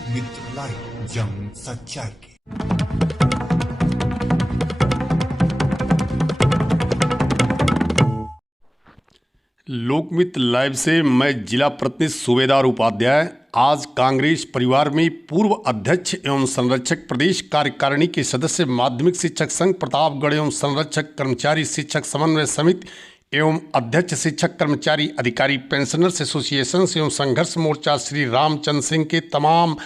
लोकमित्र live, जंग सच्चाई की। लोकमित्र लाइव से मैं जिला प्रतिनिधि सूबेदार उपाध्याय। आज कांग्रेस परिवार में पूर्व अध्यक्ष एवं संरक्षक प्रदेश कार्यकारिणी के सदस्य माध्यमिक शिक्षक संघ प्रतापगढ़ एवं संरक्षक कर्मचारी शिक्षक समन्वय समिति एवं अध्यक्ष शिक्षक कर्मचारी अधिकारी पेंशनर्स एसोसिएशन एवं संघर्ष मोर्चा श्री रामचंद्र सिंह के तमाम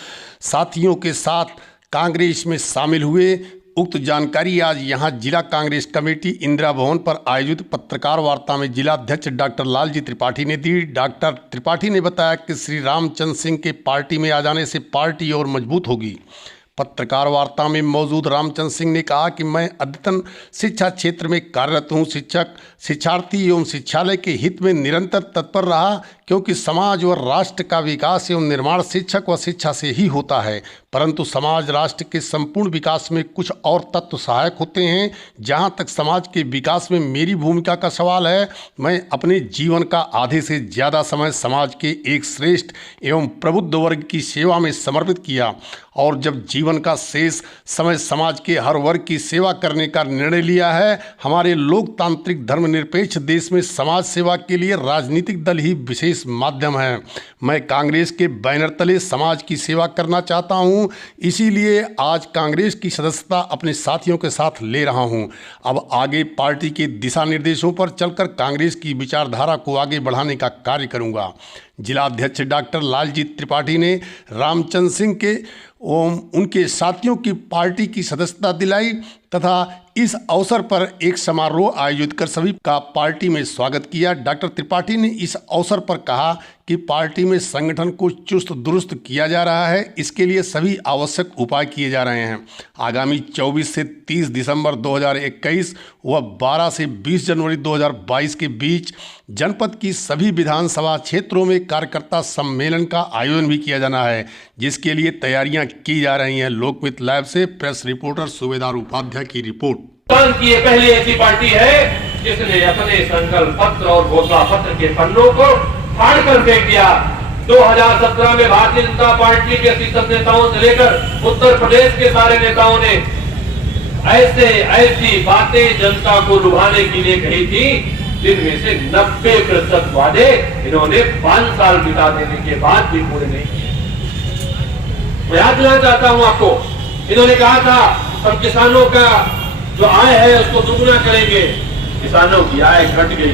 साथियों के साथ कांग्रेस में शामिल हुए। उक्त जानकारी आज यहां जिला कांग्रेस कमेटी इंदिरा भवन पर आयोजित पत्रकार वार्ता में जिला अध्यक्ष डॉक्टर लालजी त्रिपाठी ने दी। डॉक्टर त्रिपाठी ने बताया कि श्री रामचंद्र सिंह के पार्टी में आ जाने से पार्टी और मजबूत होगी। पत्रकार वार्ता में मौजूद रामचंद्र सिंह ने कहा कि मैं अद्यतन शिक्षा क्षेत्र में कार्यरत हूँ। शिक्षक, शिक्षार्थी एवं शिक्षालय के हित में निरंतर तत्पर रहा, क्योंकि समाज व राष्ट्र का विकास एवं निर्माण शिक्षक व शिक्षा से ही होता है। परंतु समाज राष्ट्र के संपूर्ण विकास में कुछ और तत्व सहायक होते हैं। जहाँ तक समाज के विकास में मेरी भूमिका का सवाल है, मैं अपने जीवन का आधे से ज़्यादा समय समाज के एक श्रेष्ठ एवं प्रबुद्ध वर्ग की सेवा में समर्पित किया, और जब जीवन का शेष समय समाज के हर वर्ग की सेवा करने का निर्णय लिया है। हमारे लोकतांत्रिक धर्मनिरपेक्ष देश में समाज सेवा के लिए राजनीतिक दल ही विशेष माध्यम है। मैं कांग्रेस के बैनर तले समाज की सेवा करना चाहता हूं, इसीलिए आज कांग्रेस की सदस्यता अपने साथियों के साथ ले रहा हूं। अब आगे पार्टी के दिशा निर्देशों पर चलकर कांग्रेस की विचारधारा को आगे बढ़ाने का कार्य करूंगा। जिला अध्यक्ष डॉक्टर लालजी त्रिपाठी ने रामचंद्र सिंह के एवं उनके साथियों की पार्टी की सदस्यता दिलाई तथा इस अवसर पर एक समारोह आयोजित कर सभी का पार्टी में स्वागत किया। डॉक्टर त्रिपाठी ने इस अवसर पर कहा कि पार्टी में संगठन को चुस्त दुरुस्त किया जा रहा है, इसके लिए सभी आवश्यक उपाय किए जा रहे हैं। आगामी 24 से 30 दिसंबर 2021 व 12 से 20 जनवरी 2022 के बीच जनपद की सभी विधानसभा क्षेत्रों में कार्यकर्ता सम्मेलन का आयोजन भी किया जाना है, जिसके लिए तैयारियां की जा रही हैं। लोकमित्र लाइव से प्रेस रिपोर्टर सूबेदार उपाध्याय की रिपोर्ट। की ये पहली ऐसी पार्टी है जिसने अपने संकल्प पत्र और घोषणा पत्र के पन्नों को फाड़ कर फेंक दिया। 2017 में भारतीय जनता पार्टी के शीर्ष नेताओं से लेकर उत्तर प्रदेश के सारे नेताओं ने ऐसी बातें जनता को लुभाने के लिए कही थी, जिनमें से 90% वादे इन्होंने 5 साल बिता देने के बाद भी पूरे नहीं किए। मैं याद दिलाना चाहता हूं आपको, इन्होंने कहा था हम किसानों का जो आय है उसको दुगुना करेंगे, किसानों की आय घट गई।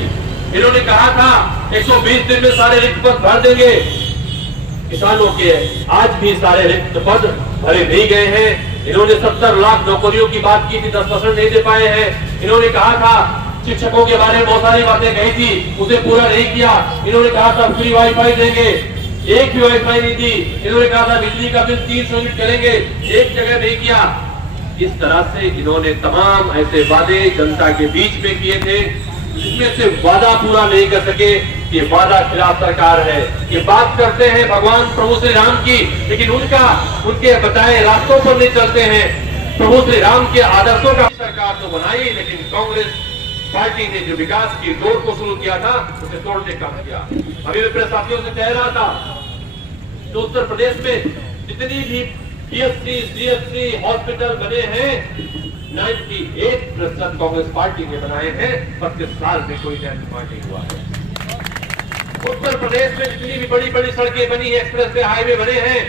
इन्होंने कहा था 120 दिन में सारे रिक्त पद भर देंगे, किसानों के आज भी सारे रिक्त पद भरे नहीं गए हैं। इन्होंने 70 लाख नौकरियों की बात की थी, 10% नहीं दे पाए हैं। इन्होंने कहा था शिक्षकों के बारे में बहुत सारी बातें कही थी, उसे पूरा नहीं किया। इन्होंने कहा था फ्री वाईफाई देंगे, एक भी वाईफाई नहीं दी। इन्होंने कहा था बिजली का बिल 300 यूनिट करेंगे, एक जगह नहीं किया। इस तरह से इन्होंने तमाम ऐसे वादे जनता के बीच में किए थे, जिसमें से वादा पूरा नहीं कर सके। ये वादा खिलाफ सरकार है। ये बात करते हैं भगवान प्रभु श्री राम की, लेकिन उनके बताए रास्तों पर नहीं चलते हैं। प्रभु श्री राम के आदर्शों का सरकार तो बनाई, लेकिन कांग्रेस पार्टी ने जो विकास की दौड़ को शुरू किया था उसे तोड़ने का किया। अभी मैं साथियों से कह रहा था, जो उत्तर प्रदेश में जितनी भी पीएचसी, सीएचसी हॉस्पिटल बने हैं 98% कांग्रेस पार्टी ने बनाए हैं। 25 साल में कोई नया निर्माण नहीं हुआ है। उत्तर प्रदेश में जितनी भी बड़ी बड़ी सड़कें बनी है, एक्सप्रेस वे, हाईवे बने हैं।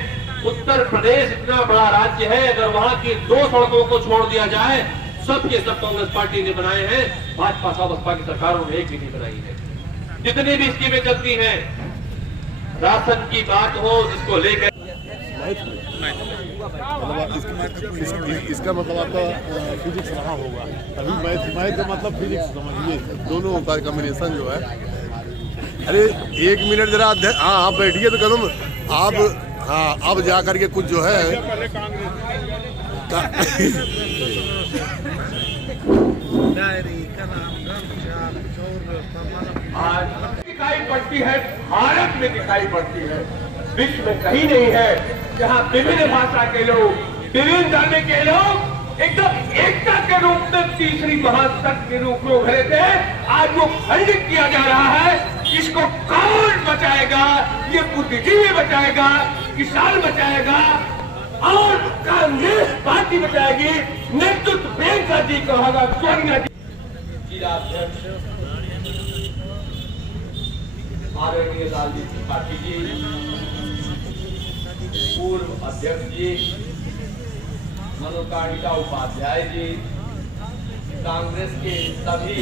उत्तर प्रदेश इतना बड़ा राज्य है, अगर वहां की 2 सड़कों को छोड़ दिया जाए, सब के सब कांग्रेस पार्टी ने बनाए हैं। भाजपा बसपा की सरकारों ने एक भी नहीं बनाई है। जितनी भी स्कीमें चलती हैं, राशन की बात हो, जिसको लेकर इसका मतलब आपका फिजिक्स रहा होगा। अभी मैथ का मतलब फिजिक्स समझिए, दोनों का कॉम्बिनेशन जो है। अरे 1 मिनट जरा हाँ आप बैठिए तो कदम आप, हाँ अब जा करके कुछ जो है आज दिखाई पड़ती है, भारत में दिखाई पड़ती है, विश्व में कहीं नहीं है जहां विभिन्न भाषा के लोग, विभिन्न धर्म के लोग एकदम एकता के रूप में तीसरी महासत्ता के रूप में उभरे थे। आज वो खंडित किया जा रहा है। इसको कौन बचाएगा? ये बुद्धिजीवी बचाएगा, किसान बचाएगा और कांग्रेस पार्टी बचाएगी। नेतृत्व प्रियंका जी का होगा, सोनिया जी। जिलाध्यक्ष आदरणीय राजनीतिक पार्टी जी, पूर्व अध्यक्ष जी मनोकारिका उपाध्याय जी, कांग्रेस के सभी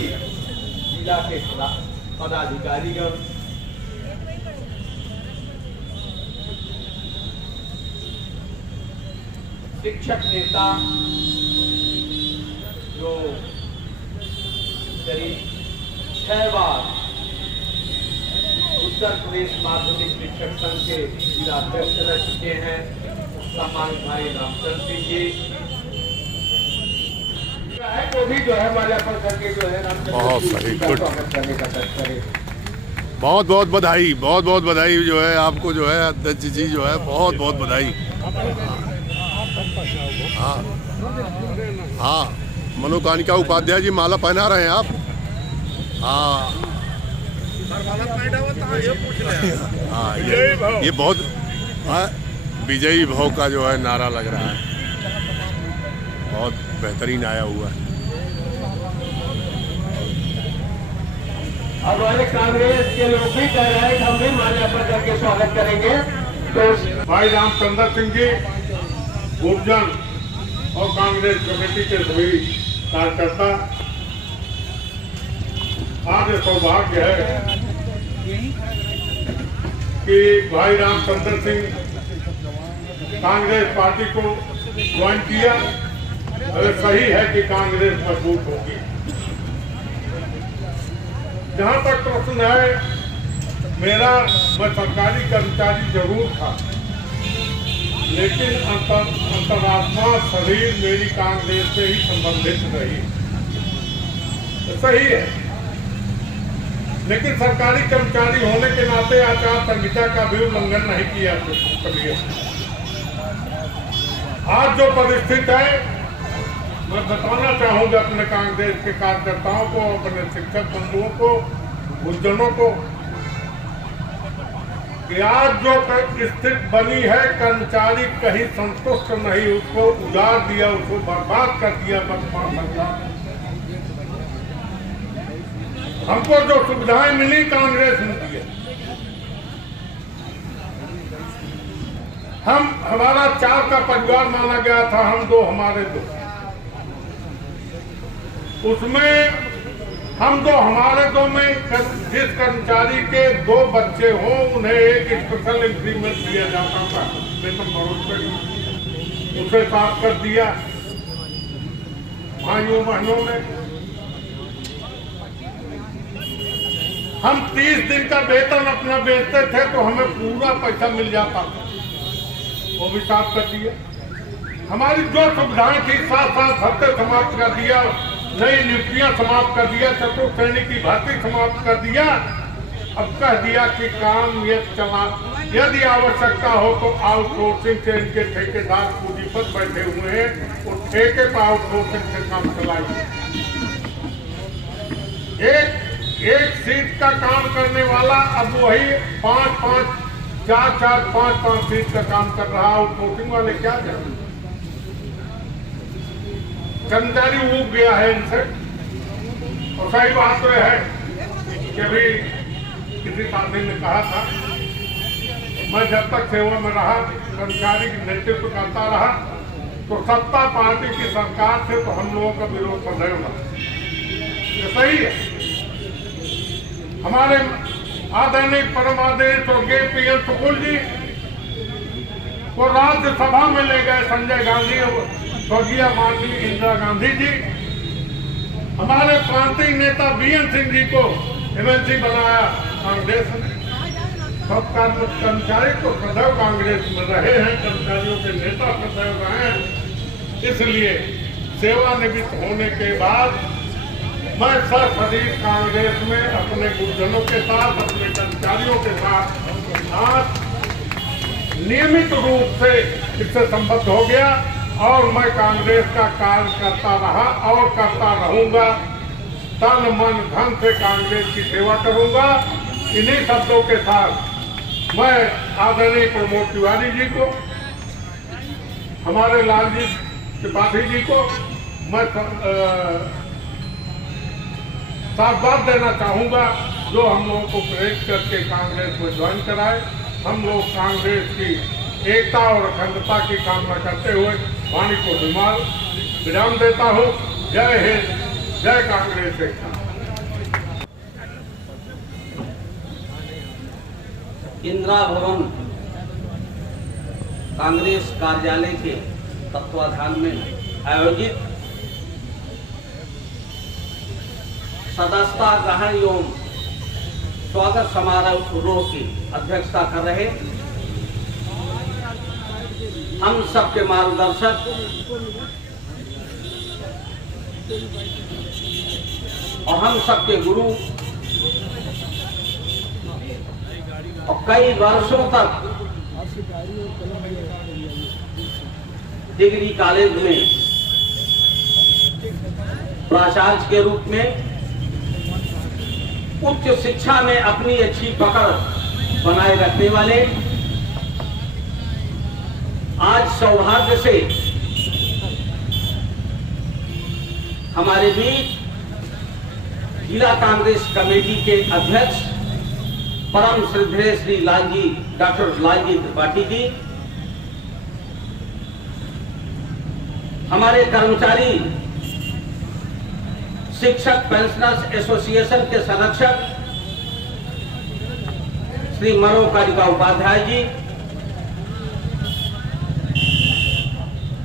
जिला के पदाधिकारीगण, शिक्षक नेता जो करीब 6 बार उत्तर प्रदेश माध्यमिक शिक्षक संघ के जिलाध्यक्ष रह चुके हैं, सम्मानित भाई रामचंद्र सिंह जी को भी जो है हमारे अपन करके जो है बहुत सही, गुड। स्वागत करने का तत्पर है। बहुत बहुत बधाई जो है आपको, जो है अध्यक्ष जी जो है बहुत बहुत बधाई। हाँ हाँ, मनोकारिका उपाध्याय जी माला पहना रहे हैं आप। हाँ हाँ, ये बहुत विजयी भाव का जो है नारा लग रहा है, बहुत बेहतरीन आया हुआ है। अब हमारे कांग्रेस के लोग भी कह रहे हैं कि हम भी माल्यार्पण करके स्वागत करेंगे। तो भाई रामचंद्र सिंह जी, गुर्जन और कांग्रेस कमेटी के सभी कार्यकर्ता, आज सौभाग्य है कि भाई रामचंद्र सिंह कांग्रेस पार्टी को ज्वाइन किया। अगर सही है कि कांग्रेस मजबूत होगी। जहां तक प्रश्न है मेरा, मैं सरकारी कर्मचारी जरूर था, लेकिन अंतरात्मा शरीर मेरी कांग्रेस से ही संबंधित रही। तो सही है, लेकिन सरकारी कर्मचारी होने के नाते आचार संहिता का भी उल्लंघन नहीं किया कभी। आज जो परिस्थिति है, मैं बताना चाहूंगा अपने कांग्रेस के कार्यकर्ताओं को, अपने शिक्षक बंधुओं को, गुर्जनों को, कि आज जो स्थिति बनी है, कर्मचारी कहीं संतुष्ट नहीं, उसको उजाड़ दिया, उसको बर्बाद कर दिया वर्तमान सरकार। हमको जो सुविधाएं मिली कांग्रेस ने दी है। हमारा 4 का परिवार माना गया था, हम 2 हमारे 2, उसमें हम 2 हमारे 2 में जिस कर्मचारी के 2 बच्चे हों उन्हें एक स्पेशल इंक्रीमेंट दिया जाता था, वेतन बढ़ोतरी, उसे साफ कर दिया भाइयों बहनों ने। हम 30 दिन का वेतन अपना बेचते थे तो हमें पूरा पैसा मिल जाता था, वो भी साफ कर दिया। हमारी जो सुविधाएं थी, साथ भत्ते समाप्त कर दिया, नई नियुक्तियां समाप्त कर दिया, चतुर्थ श्रेणी की भर्ती समाप्त कर दिया। अब कह दिया कि काम ये चला, यदि आवश्यकता हो तो आउटसोर्सिंग से इनके ठेकेदार पूंजीपत बैठे हुए हैं, वो ठेके पर आउटसोर्सिंग से काम चलाएंगे। एक सीट का काम करने वाला अब वही 5-5, 4-4, 5-5 सीट का काम कर रहा। आउटसोर्सिंग वाले क्या करें? कर्मचारी उब गया है इनसे। और सही बात तो है कि अभी किसी साथी ने कहा था, मैं जब तक सेवा में रहा, कर्मचारी की नेतृत्व करता रहा, तो सत्ता पार्टी की सरकार से तो हम लोगों का विरोध सदैव रहा। ये सही है। हमारे आदरणीय परम आदरणीय स्वर्गीय पीएम सुकुल जी को राज्यसभा में ले गए संजय गांधी, स्वर्गीय माननीय इंदिरा गांधी जी। हमारे प्रांतीय नेता बीएन सिंह जी को एमएलसी बनाया कांग्रेस ने। सब कर्मचारी तो सदैव कांग्रेस में रहे हैं, कर्मचारियों के नेता सदैव रहे हैं। इसलिए सेवानिवृत्त होने के बाद मैं सशरीर कांग्रेस में अपने गुरुजनों के साथ, अपने कर्मचारियों के साथ नियमित रूप से इससे संबद्ध हो गया और मैं कांग्रेस का कार्य करता रहा और करता रहूंगा। तन मन धन से कांग्रेस की सेवा करूंगा। इन्हीं शब्दों के साथ मैं आदरणीय प्रमोद तिवारी जी को, हमारे लालजी त्रिपाठी जी को मैं साधुवाद देना चाहूँगा, जो हम लोगों को प्रेरित करके कांग्रेस में ज्वाइन कराए। हम लोग कांग्रेस की एकता और अखंडता की कामना करते हुए वाणी को विराम देता हूँ। जय हिंद, जय कांग्रेस एकता। इंदिरा भवन कांग्रेस कार्यालय के तत्वाधान में आयोजित सदस्यता ग्रहण एवं स्वागत समारोह की अध्यक्षता कर रहे हम सबके मार्गदर्शक और हम सबके गुरु और कई वर्षों तक डिग्री कॉलेज में प्राचार्य के रूप में उच्च शिक्षा में अपनी अच्छी पकड़ बनाए रखने वाले, आज सौभाग्य से हमारे बीच जिला कांग्रेस कमेटी के अध्यक्ष परम श्रद्धेय श्री डॉक्टर लालजी त्रिपाठी जी, हमारे कर्मचारी शिक्षक पेंशनर्स एसोसिएशन के संरक्षक श्री मरो कालिका उपाध्याय जी,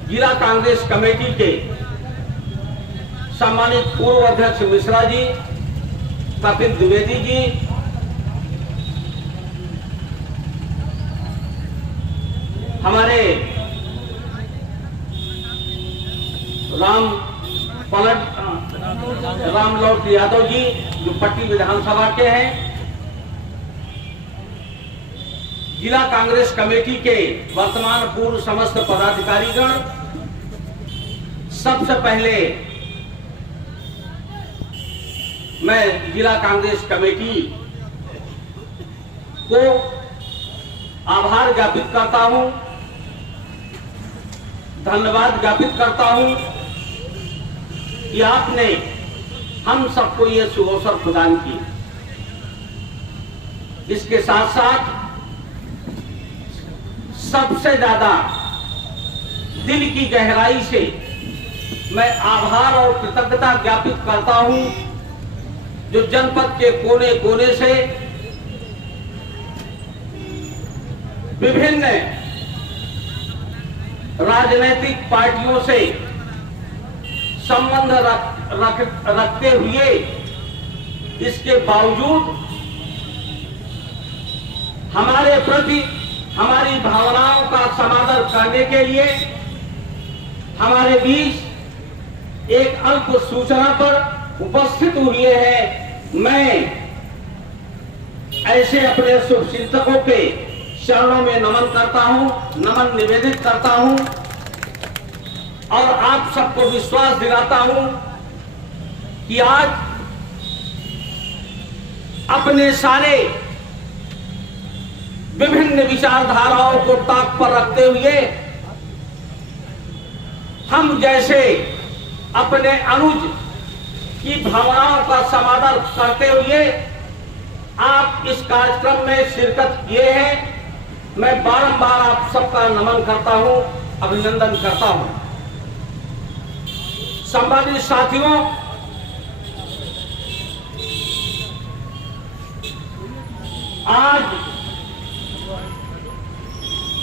जिला कांग्रेस कमेटी के सम्मानित पूर्व अध्यक्ष मिश्रा जी, कपिल द्विवेदी जी, हमारे रामलौट यादव जी जो पट्टी विधानसभा के हैं, जिला कांग्रेस कमेटी के वर्तमान पूर्व समस्त पदाधिकारीगण, सबसे पहले मैं जिला कांग्रेस कमेटी को आभार ज्ञापित करता हूं, धन्यवाद ज्ञापित करता हूं कि आपने हम सबको ये सुअवसर प्रदान किए। इसके साथ साथ सबसे ज्यादा दिल की गहराई से मैं आभार और कृतज्ञता ज्ञापित करता हूं जो जनपद के कोने कोने से विभिन्न राजनीतिक पार्टियों से संबंध रखते हुए इसके बावजूद हमारे प्रति हमारी भावनाओं का समादर करने के लिए हमारे बीच एक अल्प सूचना पर उपस्थित हुए हैं। मैं ऐसे अपने शुभचिंतकों के चरणों में नमन करता हूं, नमन निवेदित करता हूं और आप सबको विश्वास दिलाता हूं कि आज अपने सारे विभिन्न विचारधाराओं को ताक पर रखते हुए हम जैसे अपने अनुज की भावनाओं का समादर करते हुए आप इस कार्यक्रम में शिरकत किए हैं। मैं बारंबार आप सबका नमन करता हूं, अभिनंदन करता हूं। संबंधित साथियों, आज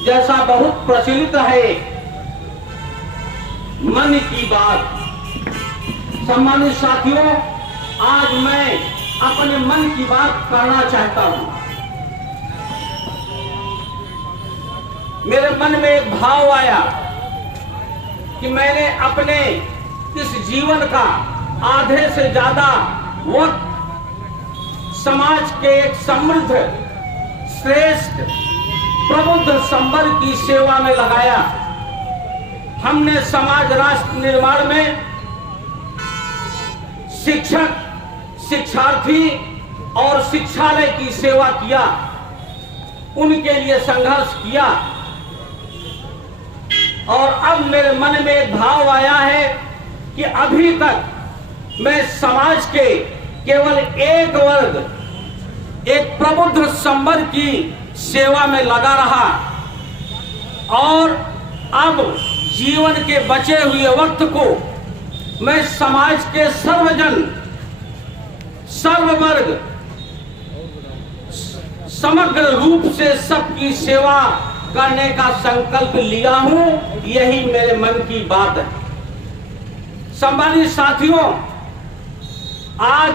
जैसा बहुत प्रचलित है मन की बात, सम्मानित साथियों, आज मैं अपने मन की बात करना चाहता हूं। मेरे मन में एक भाव आया कि मैंने अपने इस जीवन का आधे से ज्यादा वक्त समाज के एक समृद्ध, श्रेष्ठ, प्रबुद्ध संवर्ग की सेवा में लगाया। हमने समाज राष्ट्र निर्माण में शिक्षक, शिक्षार्थी और शिक्षालय की सेवा किया। उनके लिए संघर्ष किया और अब मेरे मन में एक भाव आया है कि अभी तक मैं समाज के केवल एक वर्ग, एक प्रबुद्ध संवर्ग की सेवा में लगा रहा और अब जीवन के बचे हुए वक्त को मैं समाज के सर्वजन, सर्ववर्ग, समग्र रूप से सबकी सेवा करने का संकल्प लिया हूं। यही मेरे मन की बात है। सम्मानित साथियों, आज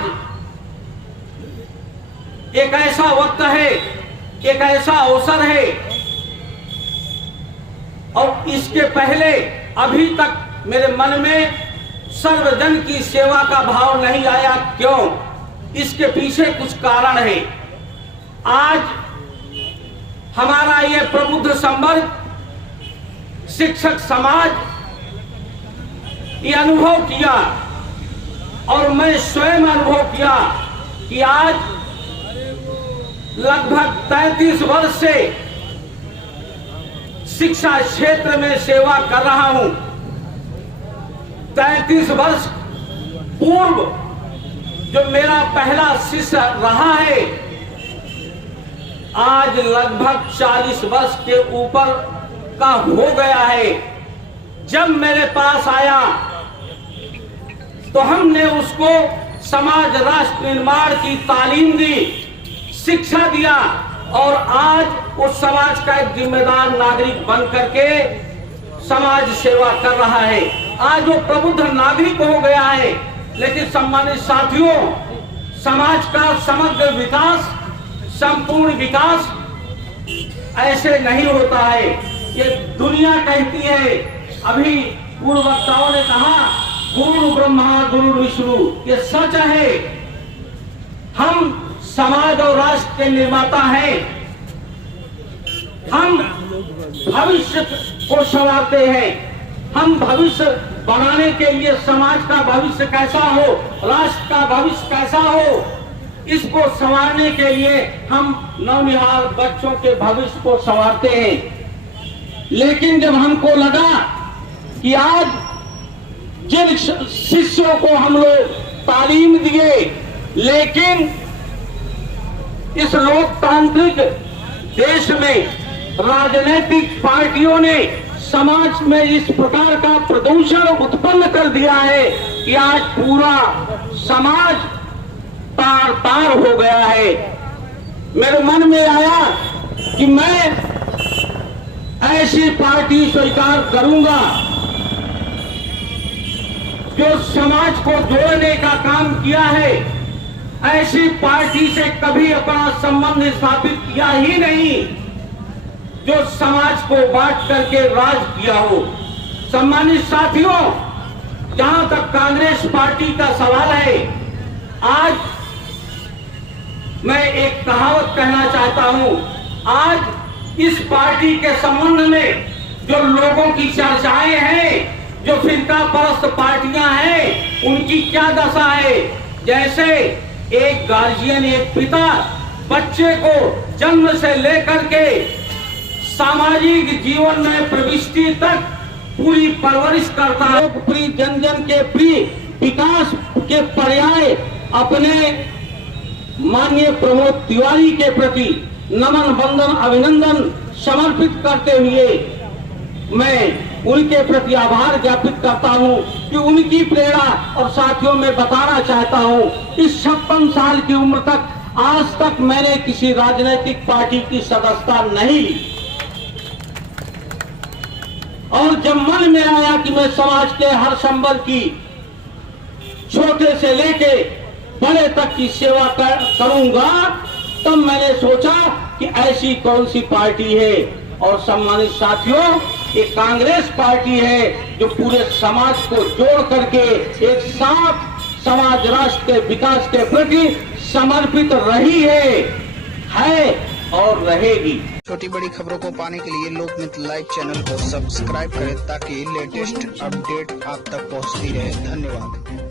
एक ऐसा वक्त है, एक ऐसा अवसर है और इसके पहले अभी तक मेरे मन में सर्वजन की सेवा का भाव नहीं आया। क्यों? इसके पीछे कुछ कारण है। आज हमारा ये प्रबुद्ध संवर्ग, शिक्षक समाज ये अनुभव किया और मैं स्वयं अनुभव किया कि आज लगभग 33 वर्ष से शिक्षा क्षेत्र में सेवा कर रहा हूं। 33 वर्ष पूर्व जो मेरा पहला शिष्य रहा है, आज लगभग 40 वर्ष के ऊपर का हो गया है। जब मेरे पास आया तो हमने उसको समाज राष्ट्र निर्माण की तालीम दी, शिक्षा दिया और आज उस समाज का एक जिम्मेदार नागरिक बन करके समाज सेवा कर रहा है। आज वो प्रबुद्ध नागरिक हो गया है। लेकिन सम्मानित साथियों, समाज का समग्र विकास, संपूर्ण विकास ऐसे नहीं होता है। ये दुनिया कहती है, अभी पूर्व वक्ताओं ने कहा गुरु ब्रह्मा गुरु विष्णु, ये सच है। हम समाज और राष्ट्र के निर्माता हैं। हम भविष्य को संवारते हैं। हम भविष्य बनाने के लिए समाज का भविष्य कैसा हो, राष्ट्र का भविष्य कैसा हो, इसको संवारने के लिए हम नौनिहाल बच्चों के भविष्य को संवारते हैं। लेकिन जब हमको लगा कि आज जिन शिष्यों को हम लोग तालीम दिए, लेकिन इस लोकतांत्रिक देश में राजनीतिक पार्टियों ने समाज में इस प्रकार का प्रदूषण उत्पन्न कर दिया है कि आज पूरा समाज तार तार हो गया है। मेरे मन में आया कि मैं ऐसी पार्टी स्वीकार करूंगा जो समाज को जोड़ने का काम किया है। ऐसी पार्टी से कभी अपना संबंध स्थापित किया ही नहीं जो समाज को बांट करके राज किया हो। सम्मानित साथियों, जहां तक कांग्रेस पार्टी का सवाल है, आज मैं एक कहावत कहना चाहता हूं। आज इस पार्टी के संबंध में जो लोगों की चर्चाएं हैं, जो फिरका परस्त पार्टियां हैं, उनकी क्या दशा है। जैसे एक गार्जियन, एक पिता बच्चे को जन्म से लेकर के सामाजिक जीवन में प्रविष्टि तक पूरी परवरिश करता है। लोकप्रिय, जन जन के प्रिय, विकास के पर्याय अपने माननीय प्रमोद तिवारी के प्रति नमन, वंदन, अभिनंदन समर्पित करते हुए मैं उनके प्रति आभार ज्ञापित करता हूं कि उनकी प्रेरणा। और साथियों, मैं बताना चाहता हूं, इस 56 साल की उम्र तक आज तक मैंने किसी राजनीतिक पार्टी की सदस्यता नहीं ली। और जब मन में आया कि मैं समाज के हर संवर्ग की, छोटे से लेके बड़े तक की सेवा करूंगा, तब मैंने सोचा कि ऐसी कौन सी पार्टी है। और सम्मानित साथियों, ये कांग्रेस पार्टी है जो पूरे समाज को जोड़ करके एक साथ समाज राष्ट्र के विकास के प्रति समर्पित रही है और रहेगी। छोटी बड़ी खबरों को पाने के लिए लोकमित्र लाइव चैनल को सब्सक्राइब करें ताकि लेटेस्ट अपडेट आप तक पहुंचती रहे। धन्यवाद।